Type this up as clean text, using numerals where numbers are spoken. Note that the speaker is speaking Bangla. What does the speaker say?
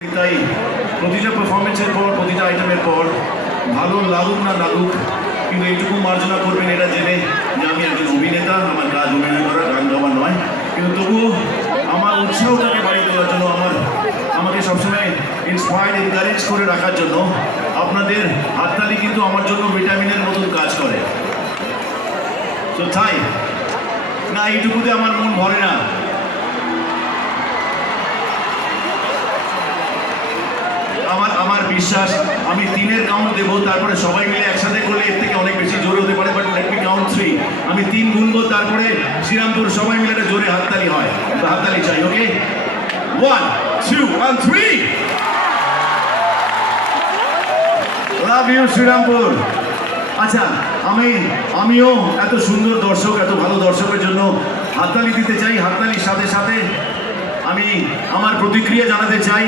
তাই প্রতিটা পারফরমেন্সের পর প্রতিটা আইটেমের পর ভালো লাগুক না লাগুক কিন্তু এইটুকু মার্জনা করবেন এটা জেনে যে আমি একজন অভিনেতা, আমার কাজ অভিনয় করা, গান গাওয়া নয়। কিন্তু তবুও আমার উৎসাহটাকে বাড়িয়ে দেওয়ার জন্য আমাকে সবসময় ইন্সপায়ার্ড এনকারেজ করে রাখার জন্য আপনাদের হাততালি কিন্তু আমার জন্য ভিটামিনের মতন কাজ করে। তো তাই না, এইটুকুতে আমার মন ভরে না। আমার বিশ্বাস আমি 3-এর কাউন্ট দেবো, তারপরে সবাই মিলে একসাথে করলে এর থেকে অনেক বেশি জোরে হতে পারে, বাট লেট মি কাউন্ট 3। আমি 3 গুনবো, তারপরে শ্রীরামপুর সবাই মিলে একটা জোরে হাততালি হয়, হাততালি চাই। ওকে, 1 2 1 3। Love you Shrirampur. আচ্ছা, আমিও এত সুন্দর দর্শক, এত ভালো দর্শকের জন্য হাততালি দিতে চাই। হাততালির সাথে সাথে আমি আমার প্রতিক্রিয়া জানাতে চাই।